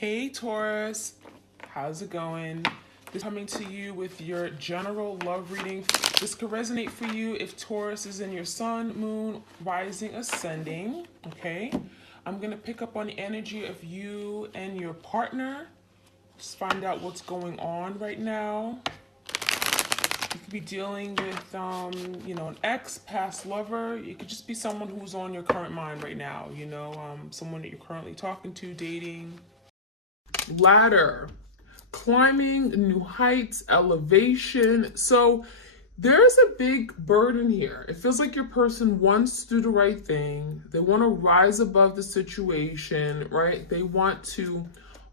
Hey Taurus, how's it going? This is coming to you with your general love reading. This could resonate for you if Taurus is in your sun, moon, rising, ascending, okay? I'm going to pick up on the energy of you and your partner. Just find out what's going on right now. You could be dealing with, an ex, past lover. It could just be someone who's on your current mind right now, someone that you're currently talking to, dating. Ladder, climbing new heights, elevation. So there's a big burden here. It feels like your person wants to do the right thing. They want to rise above the situation, right? They want to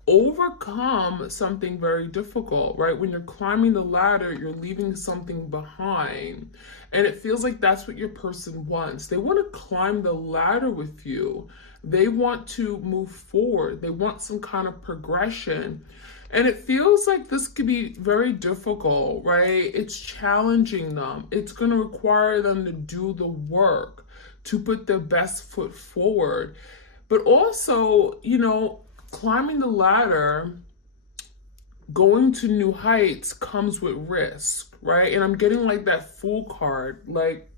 overcome something very difficult, right? When you're climbing the ladder, you're leaving something behind. And it feels like that's what your person wants. They want to climb the ladder with you. They want to move forward. They want some kind of progression. And it feels like this could be very difficult, right? It's challenging them. It's going to require them to do the work, to put their best foot forward. But also, climbing the ladder, going to new heights comes with risk, right? And I'm getting like that Fool card, like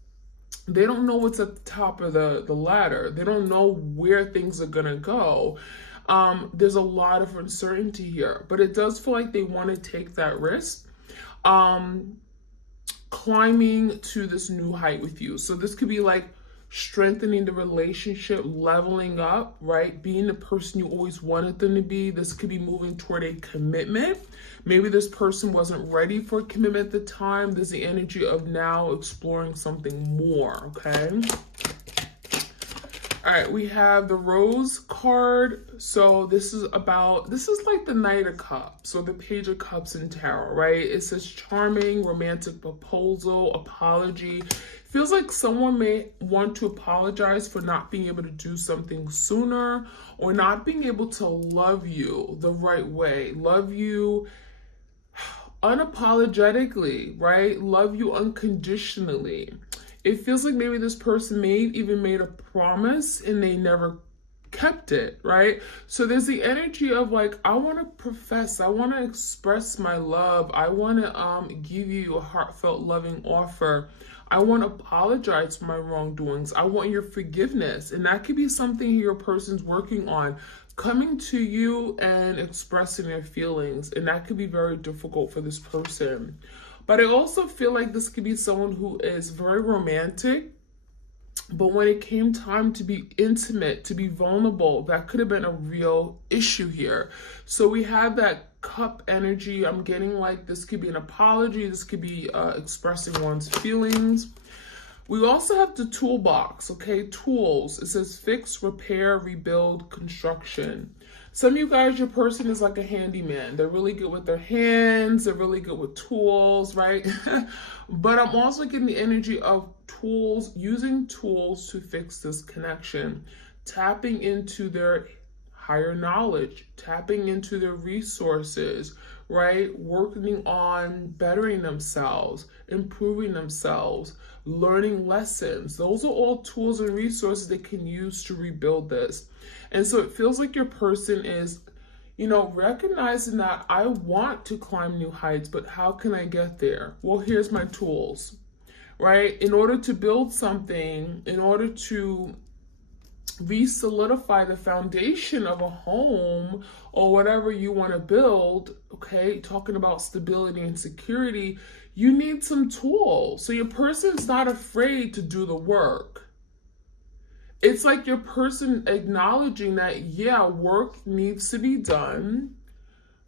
they don't know what's at the top of the ladder. They don't know where things are gonna go. There's a lot of uncertainty here, but it does feel like they want to take that risk, climbing to this new height with you. So this could be like strengthening the relationship, leveling up, right? Being the person you always wanted them to be. This could be moving toward a commitment. Maybe this person wasn't ready for a commitment at the time. There's the energy of now exploring something more, okay? All right, we have the Rose card. So this is like the Knight of Cups or the Page of Cups in tarot, right? It says charming, romantic proposal, apology. Feels like someone may want to apologize for not being able to do something sooner or not being able to love you the right way. Love you unapologetically, right? Love you unconditionally. It feels like maybe this person even made a promise and they never kept it, right? So there's the energy of like, I want to profess, I want to express my love. I want to give you a heartfelt loving offer. I want to apologize for my wrongdoings. I want your forgiveness. And that could be something your person's working on, coming to you and expressing their feelings. And that could be very difficult for this person. But I also feel like this could be someone who is very romantic, but when it came time to be intimate, to be vulnerable, that could have been a real issue here. So we have that cup energy. I'm getting like this could be an apology. This could be expressing one's feelings. We also have the toolbox, okay? Tools. It says fix, repair, rebuild, construction. Some of you guys, your person is like a handyman. They're really good with their hands. They're really good with tools, right? But I'm also getting the energy of tools, using tools to fix this connection, tapping into their higher knowledge, tapping into their resources, right? Working on bettering themselves, improving themselves, learning lessons. Those are all tools and resources they can use to rebuild this. And so it feels like your person is, recognizing that I want to climb new heights, but how can I get there? Well, here's my tools, right? In order to build something, in order to re-solidify the foundation of a home or whatever you want to build, okay, talking about stability and security, you need some tools. So your person's not afraid to do the work. It's like your person acknowledging that, yeah, work needs to be done,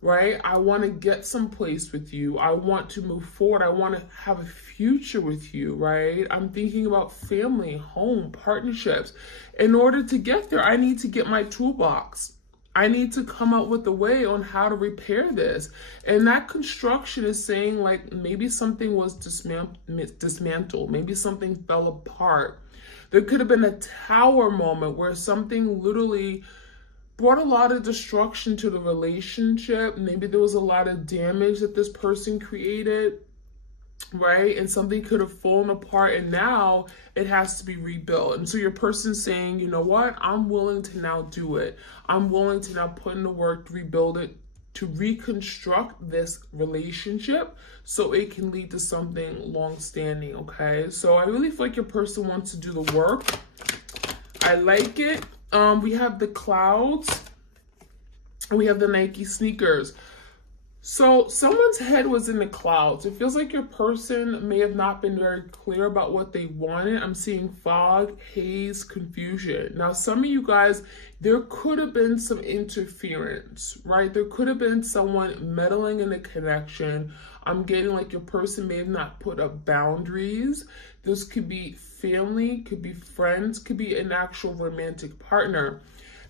right? I want to get someplace with you. I want to move forward. I want to have a future with you, right? I'm thinking about family, home, partnerships. In order to get there, I need to get my toolbox. I need to come up with a way on how to repair this. And that construction is saying like maybe something was dismantled. Maybe something fell apart. There could have been a tower moment where something literally brought a lot of destruction to the relationship. Maybe there was a lot of damage that this person created. right? And something could have fallen apart and now it has to be rebuilt. And so your person's saying, you know what? I'm willing to now do it. I'm willing to now put in the work to rebuild it, to reconstruct this relationship so it can lead to something long-standing, okay? So I really feel like your person wants to do the work. I like it. We have the clouds and we have the Nike sneakers. So someone's head was in the clouds. It feels like your person may have not been very clear about what they wanted. I'm seeing fog, haze, confusion. Now, some of you guys, there could have been some interference, right? There could have been someone meddling in the connection. I'm getting like your person may have not put up boundaries. This could be family, could be friends, could be an actual romantic partner.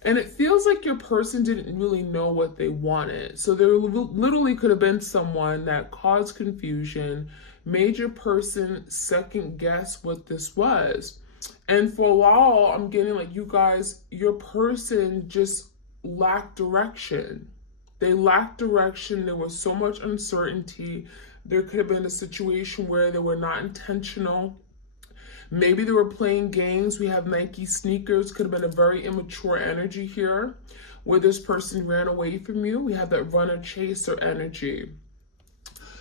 And it feels like your person didn't really know what they wanted. So there literally could have been someone that caused confusion, made your person second guess what this was. And for a while, I'm getting like you guys, your person just lacked direction. They lacked direction. There was so much uncertainty. There could have been a situation where they were not intentional. Maybe they were playing games. We have Nike sneakers. Could have been a very immature energy here where this person ran away from you. We have that runner chaser energy.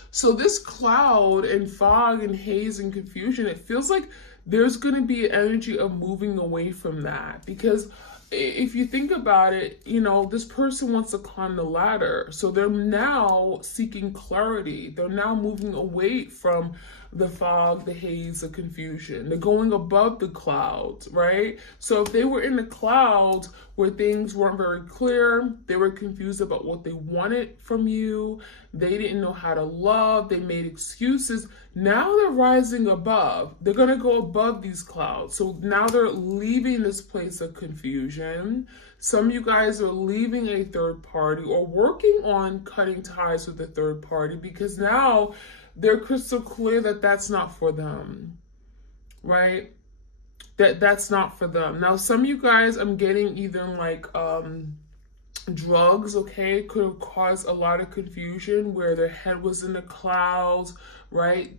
So this cloud and fog and haze and confusion, it feels like there's going to be an energy of moving away from that. Because if you think about it, you know, this person wants to climb the ladder. So they're now seeking clarity. They're now moving away from the fog, the haze, the confusion. They're going above the clouds, right? So if they were in the clouds where things weren't very clear, they were confused about what they wanted from you, they didn't know how to love, they made excuses. Now they're rising above. They're going to go above these clouds. So now they're leaving this place of confusion. Some of you guys are leaving a third party or working on cutting ties with a third party because now they're crystal clear that that's not for them, right? That's not for them. Now, some of you guys, I'm getting either like drugs, okay, could have caused a lot of confusion where their head was in the clouds, right?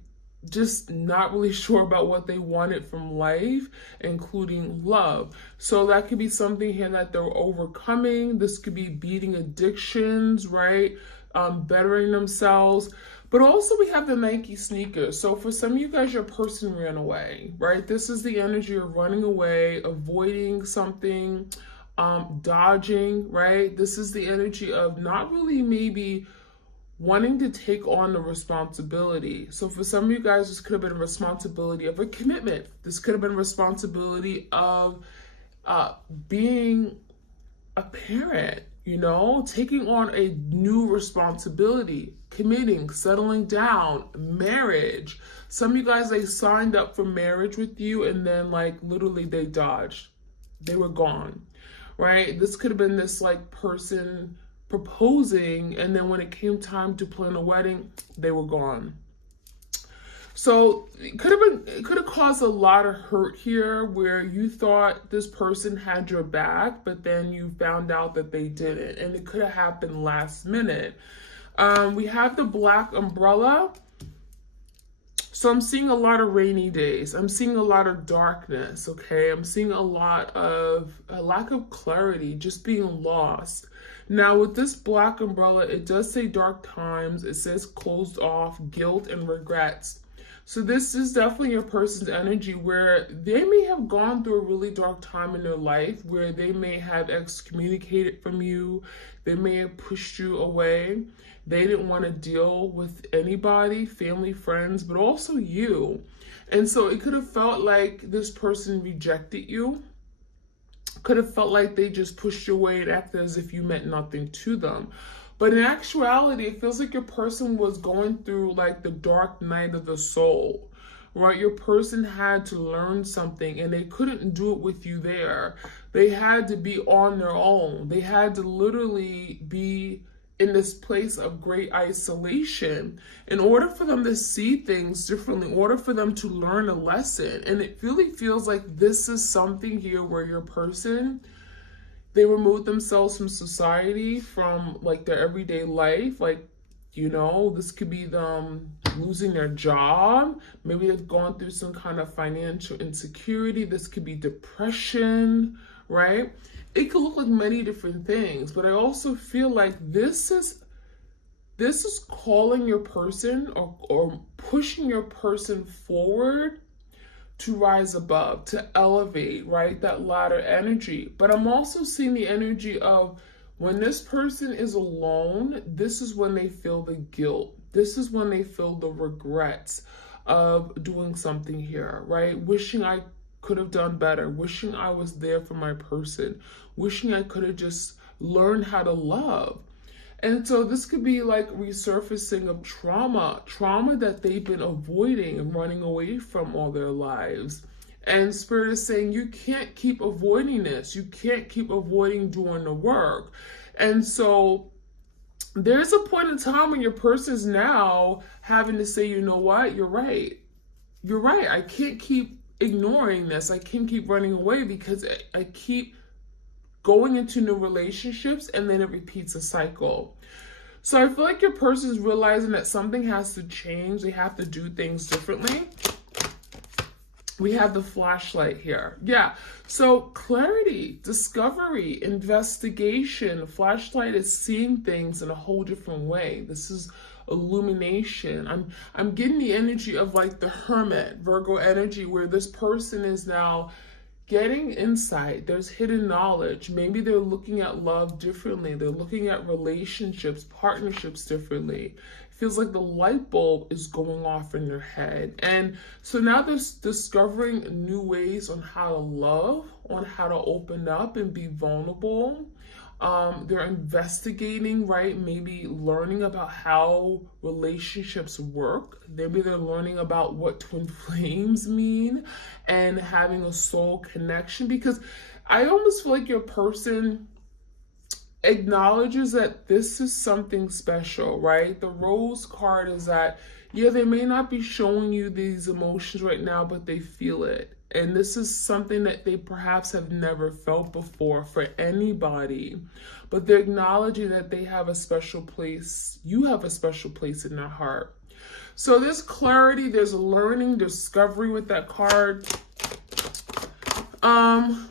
Just not really sure about what they wanted from life, including love. So that could be something here that they're overcoming. This could be beating addictions, right? Bettering themselves. But also we have the Nike sneakers. So for some of you guys, your person ran away, right? This is the energy of running away, avoiding something, dodging, right? This is the energy of not really maybe wanting to take on the responsibility. So for some of you guys, this could have been a responsibility of a commitment. This could have been a responsibility of being a parent, you know, taking on a new responsibility, committing, settling down, marriage. Some of you guys, they signed up for marriage with you and then like literally they dodged. They were gone, right? This could have been this like person proposing and then when it came time to plan a wedding, they were gone. So it could have caused a lot of hurt here where you thought this person had your back, but then you found out that they didn't. And it could have happened last minute. We have the black umbrella. So I'm seeing a lot of rainy days. I'm seeing a lot of darkness, okay? I'm seeing a lot of a lack of clarity, just being lost. Now with this black umbrella, it does say dark times. It says closed off, guilt and regrets. So this is definitely your person's energy where they may have gone through a really dark time in their life where they may have excommunicated from you. They may have pushed you away. They didn't want to deal with anybody, family, friends, but also you. And so it could have felt like this person rejected you. Could have felt like they just pushed you away and acted as if you meant nothing to them. But in actuality, it feels like your person was going through like the dark night of the soul, right? Your person had to learn something and they couldn't do it with you there. They had to be on their own. They had to literally be in this place of great isolation in order for them to see things differently, in order for them to learn a lesson. And it really feels like this is something here where your person, they removed themselves from society, from like their everyday life. Like You know, this could be them losing their job. Maybe they've gone through some kind of financial insecurity. This could be depression, right? It could look like many different things, but I also feel like this is calling your person or pushing your person forward to rise above, to elevate, right? That ladder energy. But I'm also seeing the energy of when this person is alone, this is when they feel the guilt. This is when they feel the regrets of doing something here, right? Wishing I could have done better, wishing I was there for my person, wishing I could have just learned how to love. And so this could be like resurfacing of trauma that they've been avoiding and running away from all their lives. And Spirit is saying, you can't keep avoiding this. You can't keep avoiding doing the work. And so there's a point in time when your person's now having to say, you know what, you're right. You're right. I can't keep ignoring this. I can't keep running away because I keep going into new relationships and then it repeats a cycle. So I feel like your person's realizing that something has to change. They have to do things differently. We have the flashlight here. Yeah. So clarity, discovery, investigation. Flashlight is seeing things in a whole different way. This is illumination. I'm getting the energy of like the Hermit, Virgo energy, where this person is now getting insight. There's hidden knowledge. Maybe they're looking at love differently. They're looking at relationships, partnerships differently. It feels like the light bulb is going off in their head. And so now they're discovering new ways on how to love, on how to open up and be vulnerable. They're investigating, right? Maybe learning about how relationships work. Maybe they're learning about what twin flames mean and having a soul connection, because I almost feel like your person acknowledges that this is something special, right? The Rose card is that, yeah, they may not be showing you these emotions right now, but they feel it. And this is something that they perhaps have never felt before for anybody. But they're acknowledging that they have a special place. You have a special place in their heart. So there's clarity, there's learning, discovery with that card.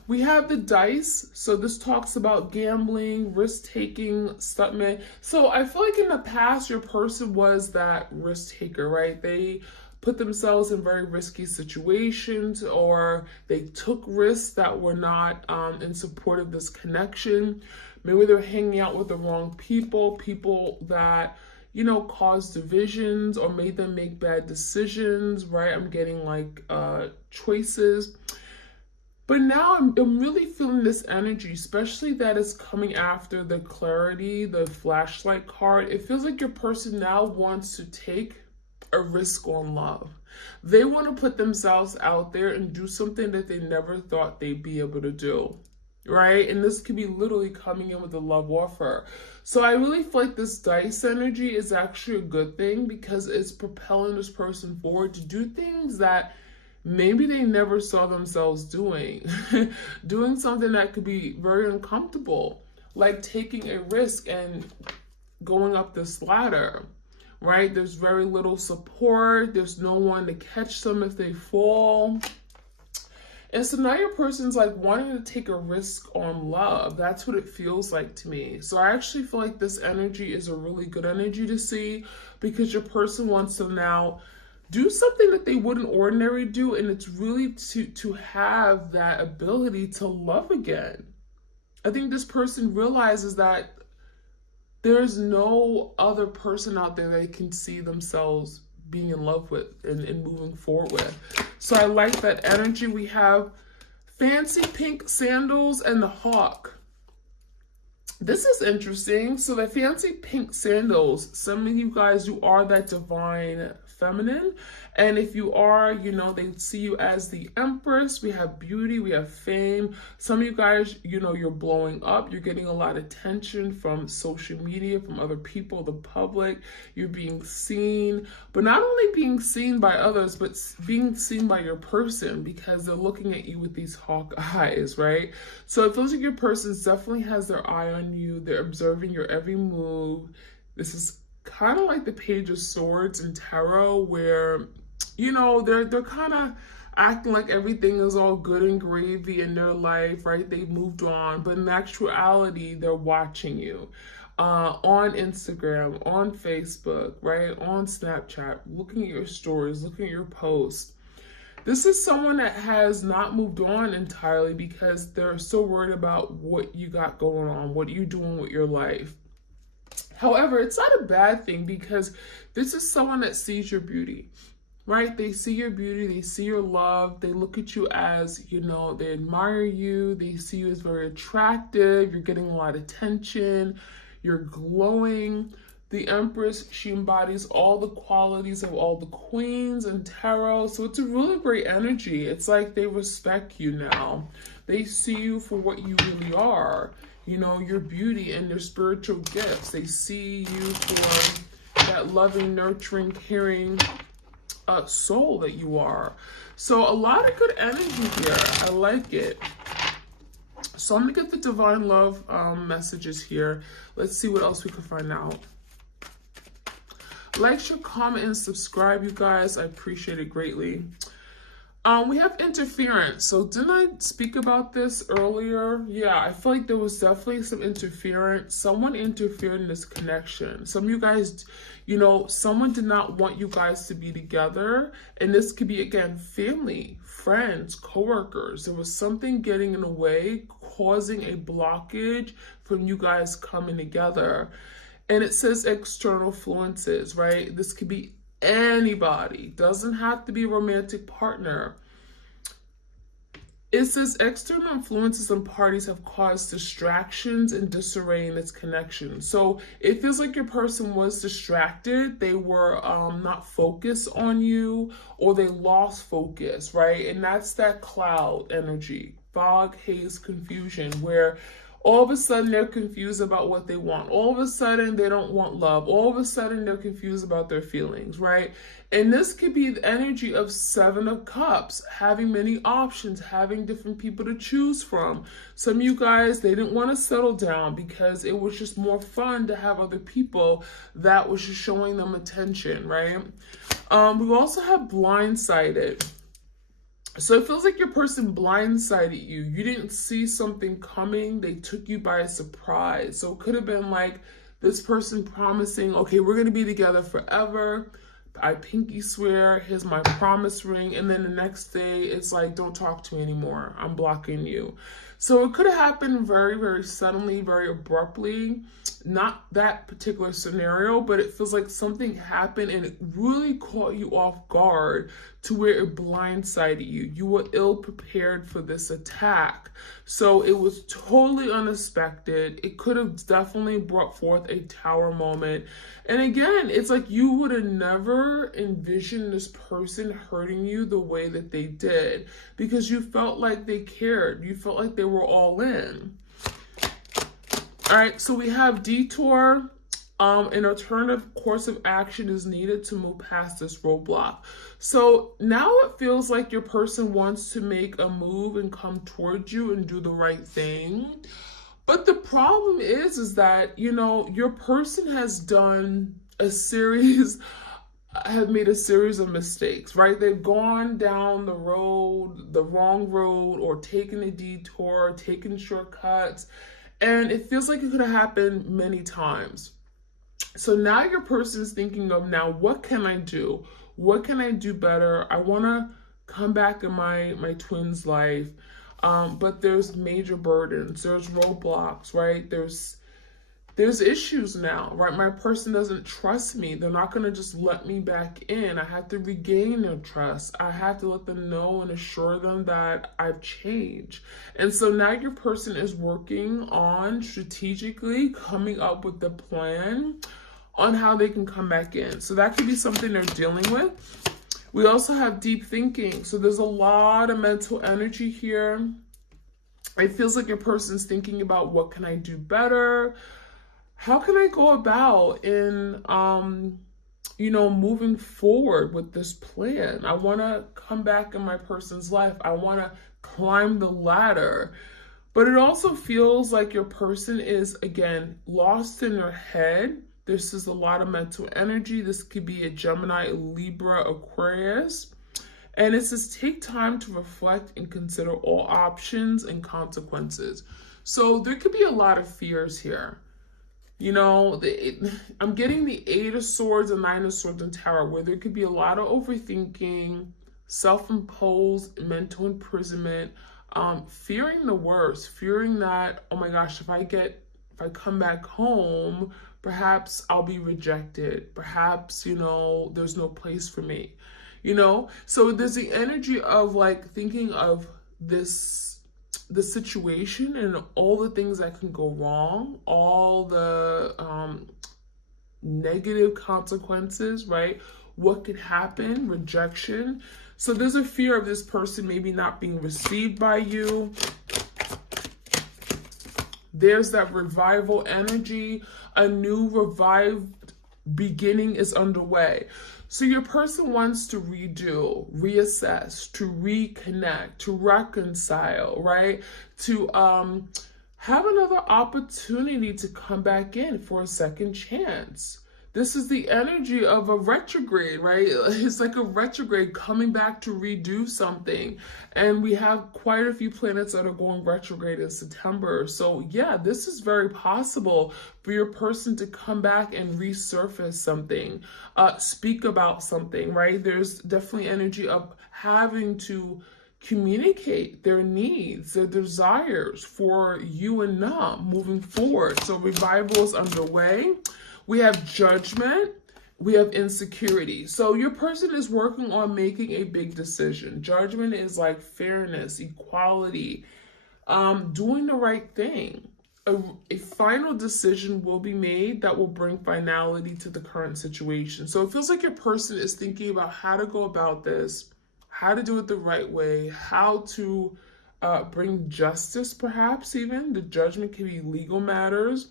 We have the dice. So this talks about gambling, risk-taking, stuntman. So I feel like in the past, your person was that risk taker, right? They put themselves in very risky situations, or they took risks that were not in support of this connection. Maybe they're hanging out with the wrong people, people that, you know, caused divisions or made them make bad decisions, right? I'm getting like choices. But now I'm really feeling this energy, especially that it's coming after the clarity, the flashlight card. It feels like your person now wants to take a risk on love. They want to put themselves out there and do something that they never thought they'd be able to do, right? And this could be literally coming in with a love offer. So I really feel like this dice energy is actually a good thing, because it's propelling this person forward to do things that maybe they never saw themselves doing. Doing something that could be very uncomfortable, like taking a risk and going up this ladder, right? There's very little support. There's no one to catch them if they fall. And so now your person's like wanting to take a risk on love. That's what it feels like to me. So I actually feel like this energy is a really good energy to see, because your person wants to now do something that they wouldn't ordinarily do. And it's really to have that ability to love again. I think this person realizes that there's no other person out there they can see themselves being in love with and moving forward with. So I like that energy. We have fancy pink sandals and the hawk. This is interesting. So the fancy pink sandals, some of you guys, you are that divine feminine. And if you are, you know, they see you as the empress. We have beauty, we have fame. Some of you guys, you know, you're blowing up. You're getting a lot of attention from social media, from other people, the public. You're being seen, but not only being seen by others, but being seen by your person, because they're looking at you with these hawk eyes, right? So it feels like your person definitely has their eye on you. They're observing your every move. This is kind of like the Page of Swords in tarot, where, you know, they're kind of acting like everything is all good and gravy in their life, right? They've moved on, but in actuality, they're watching you on Instagram, on Facebook, right? On Snapchat, looking at your stories, looking at your posts. This is someone that has not moved on entirely because they're so worried about what you got going on, what you're doing with your life. However, it's not a bad thing because this is someone that sees your beauty, right? They see your beauty, they see your love, they look at you as, you know, they admire you, they see you as very attractive, you're getting a lot of attention, you're glowing. The Empress, she embodies all the qualities of all the queens in tarot. So it's a really great energy. It's like they respect you now. They see you for what you really are. You know, your beauty and your spiritual gifts. They see you for that loving, nurturing, caring soul that you are. So a lot of good energy here. I like it. So I'm going to get the Divine Love messages here. Let's see what else we can find out. Like, share, comment, and subscribe, you guys. I appreciate it greatly. We have interference. So didn't I speak about this earlier? Yeah, I feel like there was definitely some interference. Someone interfered in this connection. Some of you guys, you know, someone did not want you guys to be together. And this could be, again, family, friends, coworkers. There was something getting in the way, causing a blockage from you guys coming together. And it says external influences, right? This could be anybody. Doesn't have to be a romantic partner. It says external influences and parties have caused distractions and disarray in its connection. So it feels like your person was distracted. They were not focused on you, or they lost focus, right? And that's that cloud energy, fog, haze, confusion, where all of a sudden they're confused about what they want. All of a sudden they don't want love. All of a sudden they're confused about their feelings, right? And this could be the energy of Seven of Cups, having many options, having different people to choose from. Some of you guys, they didn't want to settle down because it was just more fun to have other people that was just showing them attention, right? We also have blindsided. So it feels like your person blindsided you. You didn't see something coming. They took you by surprise. So it could have been like this person promising, okay, we're going to be together forever. I pinky swear, here's my promise ring. And then the next day it's like, don't talk to me anymore. I'm blocking you. So it could have happened very, very suddenly, very abruptly. Not that particular scenario, but it feels like something happened and it really caught you off guard to where it blindsided you. You were ill prepared for this attack. So it was totally unexpected. It could have definitely brought forth a tower moment. And again, it's like you would have never envisioned this person hurting you the way that they did because you felt like they cared. You felt like they were all in. All right, so we have detour. An alternative course of action is needed to move past this roadblock. So now it feels like your person wants to make a move and come towards you and do the right thing. But the problem is that, you know, your person has done have made a series of mistakes, right? They've gone down the road, the wrong road, or taken a detour, taken shortcuts. And it feels like it could have happened many times. So now your person is thinking of, now what can I do? What can I do better? I want to come back in my twin's life. But there's major burdens. There's roadblocks, right? There's issues now, right? My person doesn't trust me. They're not going to just let me back in. I have to regain their trust. I have to let them know and assure them that I've changed. And so now your person is working on strategically coming up with the plan on how they can come back in. So that could be something they're dealing with. We also have deep thinking. So there's a lot of mental energy here. It feels like your person's thinking about, what can I do better? How can I go about in, moving forward with this plan? I want to come back in my person's life. I want to climb the ladder. But it also feels like your person is, again, lost in their head. This is a lot of mental energy. This could be a Gemini, Libra, Aquarius. And it says take time to reflect and consider all options and consequences. So there could be a lot of fears here. You know, I'm getting the Eight of Swords and Nine of Swords in Tarot, where there could be a lot of overthinking, self-imposed mental imprisonment, fearing the worst, fearing that, oh my gosh, if I come back home, perhaps I'll be rejected. Perhaps, you know, there's no place for me. You know, so there's the energy of like thinking of the situation and all the things that can go wrong, all the negative consequences, right? What could happen, rejection. So there's a fear of this person maybe not being received by you. There's that revival energy. A new revived beginning is underway. So your person wants to redo, reassess, to reconnect, to reconcile, right? To have another opportunity to come back in for a second chance. This is the energy of a retrograde, right? It's like a retrograde coming back to redo something. And we have quite a few planets that are going retrograde in September. So yeah, this is very possible for your person to come back and resurface something, speak about something, right? There's definitely energy of having to communicate their needs, their desires for you and them moving forward. So revival is underway. We have judgment, we have insecurity. So your person is working on making a big decision. Judgment is like fairness, equality, doing the right thing. A final decision will be made that will bring finality to the current situation. So it feels like your person is thinking about how to go about this, how to do it the right way, how to bring justice, perhaps even. The judgment can be legal matters.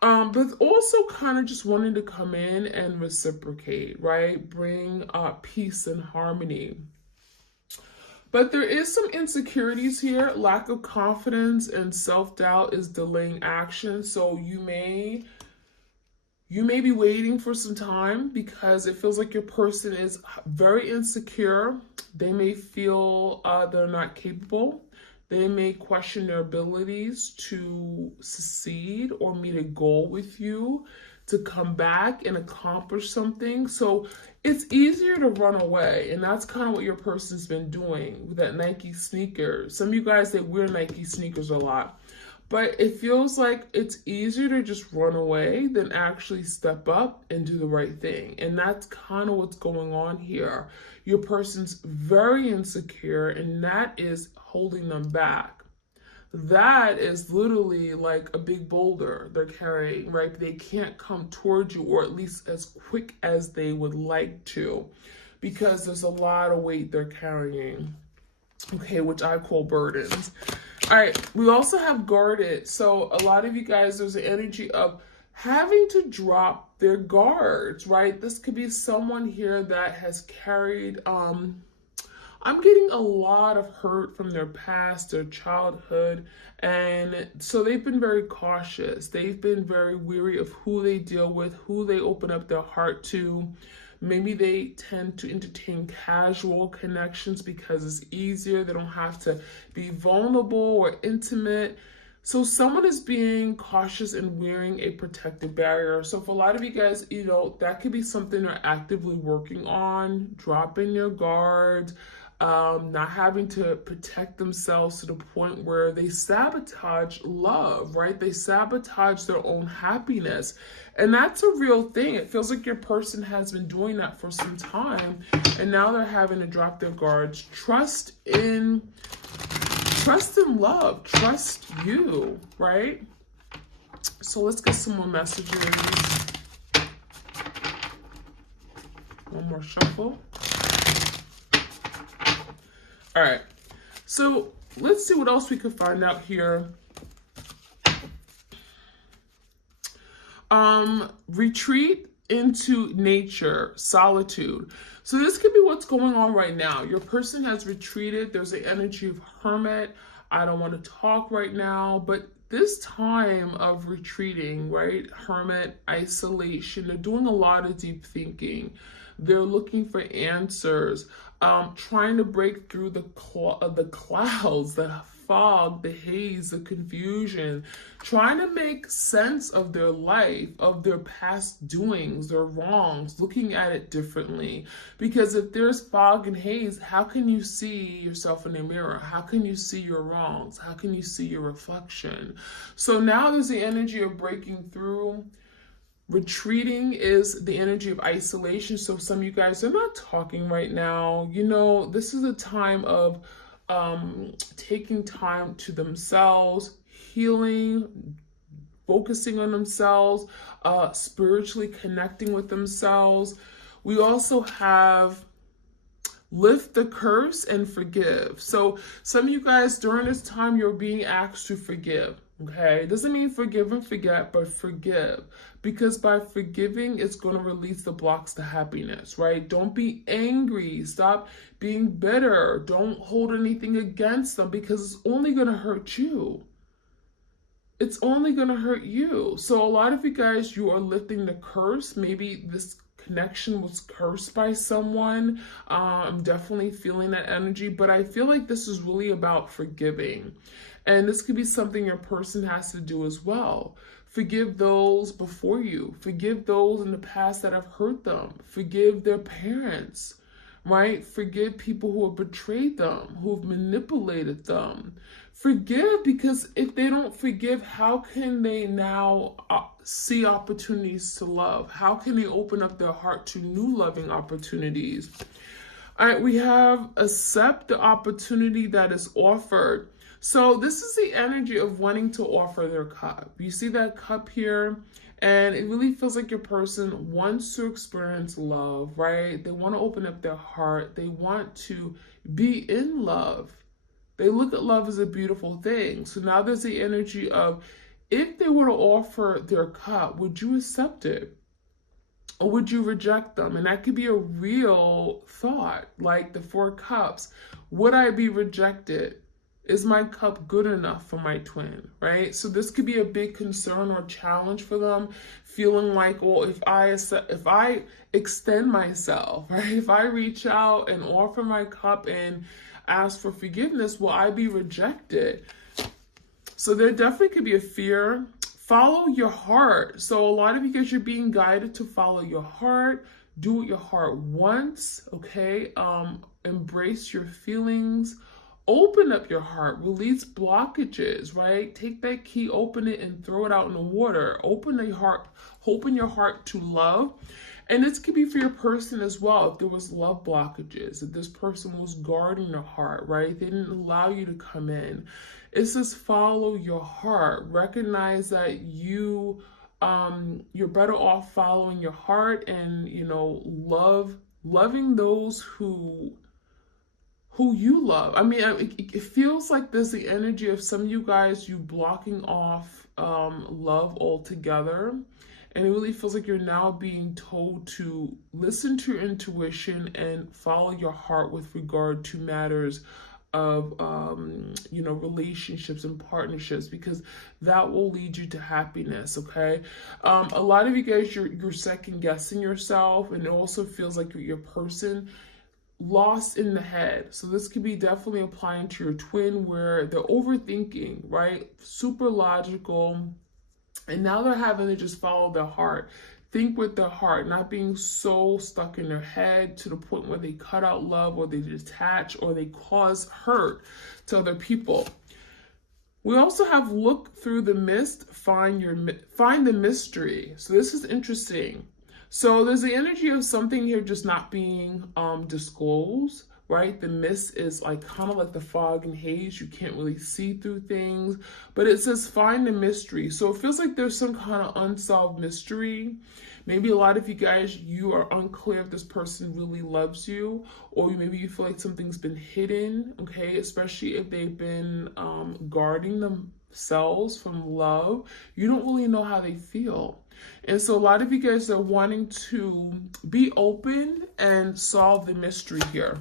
But also kind of just wanting to come in and reciprocate, right? Bring peace and harmony. But there is some insecurities here. Lack of confidence and self-doubt is delaying action. So you may be waiting for some time because it feels like your person is very insecure. They may feel they're not capable. They may question their abilities to succeed or meet a goal with you, to come back and accomplish something. So it's easier to run away. And that's kind of what your person's been doing with that Nike sneaker. Some of you guys, they wear Nike sneakers a lot. But it feels like it's easier to just run away than actually step up and do the right thing. And that's kind of what's going on here. Your person's very insecure, and that is holding them back. That is literally like a big boulder they're carrying, right? They can't come towards you, or at least as quick as they would like to, because there's a lot of weight they're carrying, okay, which I call burdens. All right, we also have guarded. So a lot of you guys, there's an energy of having to drop their guards, right? This could be someone here that has carried, I'm getting a lot of hurt from their past, their childhood. And so they've been very cautious. They've been very weary of who they deal with, who they open up their heart to. Maybe they tend to entertain casual connections because it's easier. They don't have to be vulnerable or intimate. So someone is being cautious and wearing a protective barrier. So for a lot of you guys, you know, that could be something they're actively working on, dropping your guard, not having to protect themselves to the point where they sabotage love, right? They sabotage their own happiness. And that's a real thing. It feels like your person has been doing that for some time, and now they're having to drop their guards. Trust in love, trust you, right? So let's get some more messages. One more shuffle. All right, so let's see what else we could find out here. Retreat into nature, solitude. So this could be what's going on right now. Your person has retreated. There's an energy of hermit. I don't want to talk right now, but this time of retreating, right? Hermit, isolation, they're doing a lot of deep thinking. They're looking for answers, trying to break through the clouds, the fog, the haze, the confusion, trying to make sense of their life, of their past doings, their wrongs, looking at it differently. Because if there's fog and haze, how can you see yourself in the mirror? How can you see your wrongs? How can you see your reflection? So now there's the energy of breaking through. Retreating is the energy of isolation. So some of you guys are not talking right now. You know, this is a time of taking time to themselves, healing, focusing on themselves, spiritually connecting with themselves. We also have lift the curse and forgive. So some of you guys during this time, you're being asked to forgive. Okay, it doesn't mean forgive and forget, but forgive. Because by forgiving, it's going to release the blocks to happiness, right? Don't be angry. Stop being bitter. Don't hold anything against them because it's only going to hurt you. It's only going to hurt you. So a lot of you guys, you are lifting the curse. Maybe this connection was cursed by someone. I'm definitely feeling that energy, but I feel like this is really about forgiving. And this could be something your person has to do as well. Forgive those before you. Forgive those in the past that have hurt them. Forgive their parents, right? Forgive people who have betrayed them, who have manipulated them. Forgive, because if they don't forgive, how can they now see opportunities to love? How can they open up their heart to new loving opportunities? All right, we have accept the opportunity that is offered. So this is the energy of wanting to offer their cup. You see that cup here? And it really feels like your person wants to experience love, right? They want to open up their heart. They want to be in love. They look at love as a beautiful thing. So now there's the energy of, if they were to offer their cup, would you accept it? Or would you reject them? And that could be a real thought, like the 4 cups. Would I be rejected? Is my cup good enough for my twin, right? So this could be a big concern or challenge for them, feeling like, well, if I extend myself, right? If I reach out and offer my cup and ask for forgiveness, will I be rejected? So there definitely could be a fear. Follow your heart. So a lot of you guys, you're being guided to follow your heart. Do what your heart wants, okay? Embrace your feelings. Open up your heart, release blockages, right? Take that key, open it, and throw it out in the water. Open your heart to love. And this could be for your person as well. If there was love blockages, if this person was guarding their heart, right? They didn't allow you to come in. It says follow your heart. Recognize that you're better off following your heart and, you know, loving those who you love. I mean, it feels like there's the energy of some of you guys, you blocking off love altogether. And it really feels like you're now being told to listen to your intuition and follow your heart with regard to matters of, you know, relationships and partnerships, because that will lead you to happiness, okay? A lot of you guys, you're second guessing yourself, and it also feels like your person lost in the head. So this could be definitely applying to your twin, where they're overthinking, right? Super logical. And now they're having to just follow their heart. Think with their heart, not being so stuck in their head to the point where they cut out love, or they detach, or they cause hurt to other people. We also have look through the mist, find the mystery. So this is interesting. So there's the energy of something here just not being disclosed, right? The mist is like kind of like the fog and haze. You can't really see through things, but it says find the mystery. So it feels like there's some kind of unsolved mystery. Maybe a lot of you guys, you are unclear if this person really loves you, or maybe you feel like something's been hidden, okay? Especially if they've been guarding themselves from love. You don't really know how they feel. And so a lot of you guys are wanting to be open and solve the mystery here.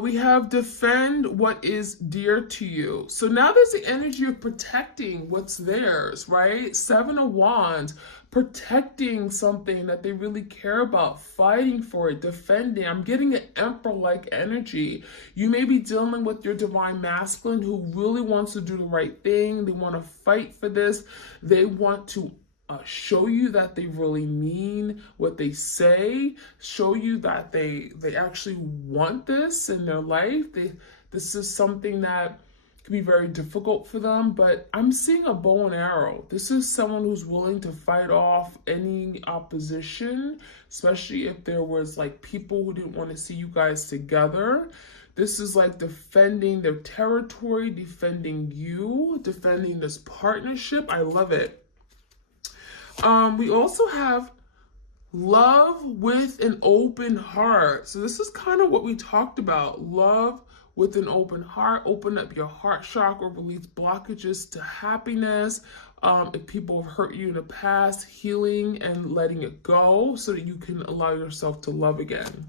We have defend what is dear to you. So now there's the energy of protecting what's theirs, right? Seven of Wands, protecting something that they really care about, fighting for it, defending. I'm getting an Emperor-like energy. You may be dealing with your divine masculine who really wants to do the right thing. They want to fight for this. They want to show you that they really mean what they say, show you that they actually want this in their life. This is something that can be very difficult for them, but I'm seeing a bow and arrow. This is someone who's willing to fight off any opposition, especially if there was like people who didn't want to see you guys together. This is like defending their territory, defending you, defending this partnership. I love it. We also have love with an open heart. So this is kind of what we talked about. Love with an open heart. Open up your heart chakra, release blockages to happiness. If people have hurt you in the past, healing and letting it go so that you can allow yourself to love again.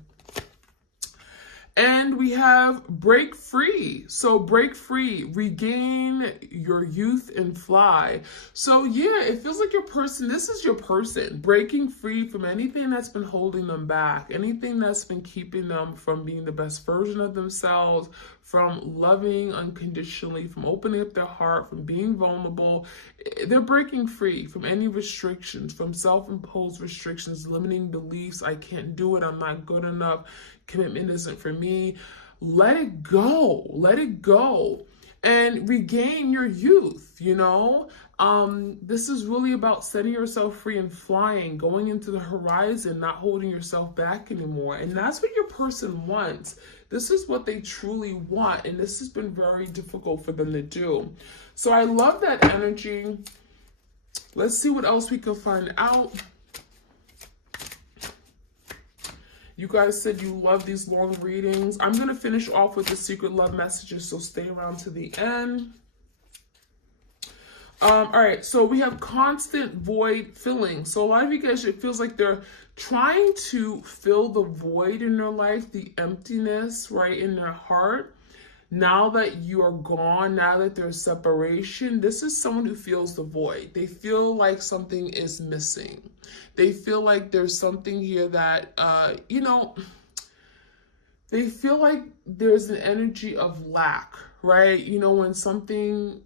And we have break free. So break free, regain your youth and fly. So yeah, it feels like your person, this is your person, breaking free from anything that's been holding them back, anything that's been keeping them from being the best version of themselves, from loving unconditionally, from opening up their heart, from being vulnerable. They're breaking free from any restrictions, from self-imposed restrictions, limiting beliefs. I can't do it. I'm not good enough. Commitment isn't for me. Let it go. Let it go and regain your youth, you know? This is really about setting yourself free and flying, going into the horizon, not holding yourself back anymore. And that's what your person wants. This is what they truly want. And this has been very difficult for them to do. So I love that energy. Let's see what else we can find out. You guys said you love these long readings. I'm going to finish off with the secret love messages, so stay around to the end. All right, so we have constant void filling. So a lot of you guys, it feels like they're trying to fill the void in their life, the emptiness, right, in their heart. Now that you are gone, now that there's separation, this is someone who feels the void. They feel like something is missing. They feel like there's something here that, you know, they feel like there's an energy of lack, right? You know, when something,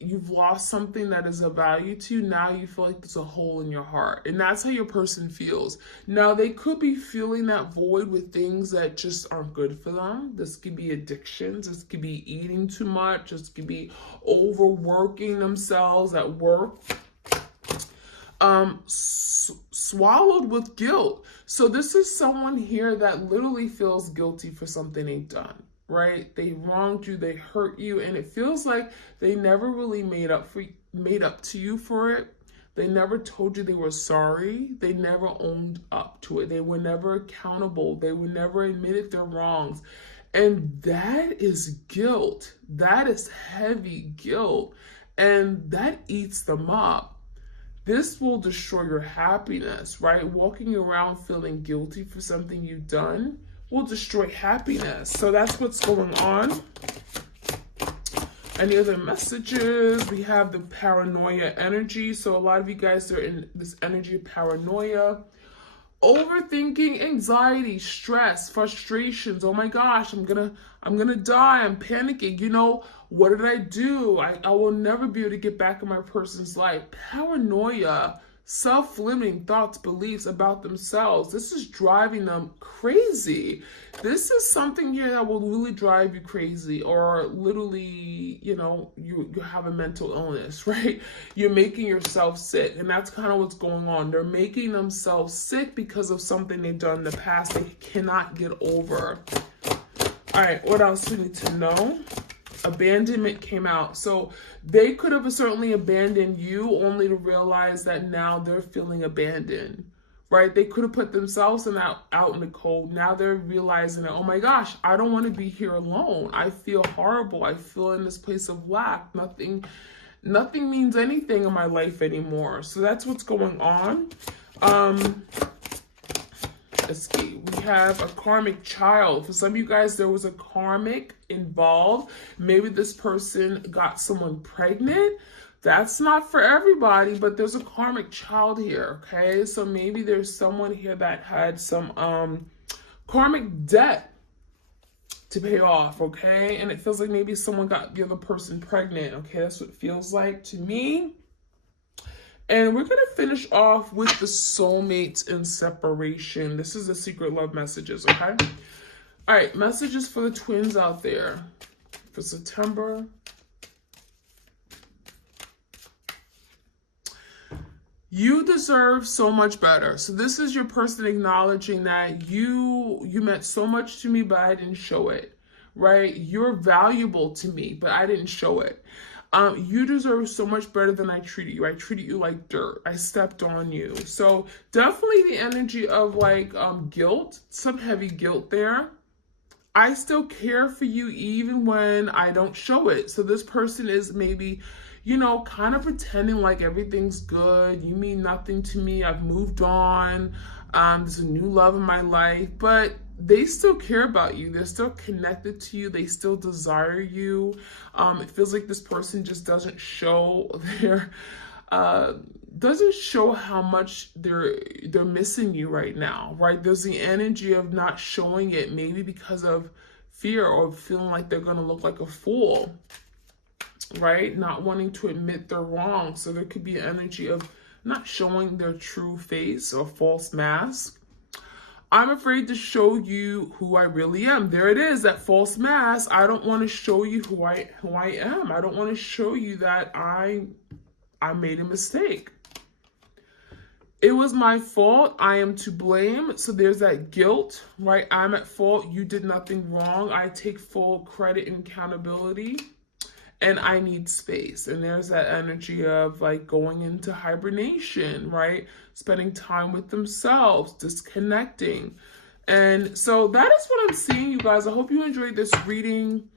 you've lost something that is of value to you, now you feel like there's a hole in your heart. And that's how your person feels. Now, they could be feeling that void with things that just aren't good for them. This could be addictions. This could be eating too much. This could be overworking themselves at work. Swallowed with guilt. So this is someone here that literally feels guilty for something they've done. Right? They wronged you, they hurt you, and it feels like they never really made up to you for it. They never told you they were sorry. They never owned up to it. They were never accountable. They were never admitted their wrongs. And that is guilt. That is heavy guilt. And that eats them up. This will destroy your happiness, right? Walking around feeling guilty for something you've done will destroy happiness. So that's what's going on. Any other messages? We have the paranoia energy. So a lot of you guys are in this energy of paranoia. Overthinking, anxiety, stress, frustrations. Oh my gosh, I'm gonna die. I'm panicking. You know, what did I do? I will never be able to get back in my person's life. Paranoia, self-limiting thoughts, beliefs about themselves. This is driving them crazy. This is something here that will really drive you crazy, or literally, you know, you have a mental illness, right? You're making yourself sick, and that's kind of what's going on. They're making themselves sick because of something they've done in the past they cannot get over. All right, what else do we need to know? Abandonment came out. So they could have certainly abandoned you only to realize that now they're feeling abandoned, right? They could have put themselves out in the cold. Now they're realizing that, oh my gosh, I don't want to be here alone. I feel horrible. I feel in this place of lack. Nothing means anything in my life anymore. So that's what's going on. escape. We have a karmic child. For some of you guys, there was a karmic involved. Maybe this person got someone pregnant. That's not for everybody, but there's a karmic child here, okay? So maybe there's someone here that had some karmic debt to pay off, okay? And it feels like maybe someone got the other person pregnant, okay? That's what it feels like to me. And we're going to finish off with the soulmates and separation. This is the secret love messages, okay? All right, messages for the twins out there for September. You deserve so much better. So this is your person acknowledging that you meant so much to me, but I didn't show it, right? You're valuable to me, but I didn't show it. You deserve so much better than I treated you. I treated you like dirt. I stepped on you. So definitely the energy of like guilt, some heavy guilt there. I still care for you even when I don't show it. So this person is maybe, you know, kind of pretending like everything's good. You mean nothing to me. I've moved on. There's a new love in my life, but they still care about you. They're still connected to you. They still desire you. It feels like this person just doesn't show their, doesn't show how much they're missing you right now, right? There's the energy of not showing it, maybe because of fear or feeling like they're going to look like a fool, right? Not wanting to admit they're wrong. So there could be an energy of not showing their true face or false mask. I'm afraid to show you who I really am. There it is, that false mask. I don't want to show you who I am. I don't want to show you that I made a mistake. It was my fault. I am to blame. So there's that guilt, right? I'm at fault. You did nothing wrong. I take full credit and accountability. And I need space. And there's that energy of like going into hibernation, right? Spending time with themselves, disconnecting. And so that is what I'm seeing, you guys. I hope you enjoyed this reading.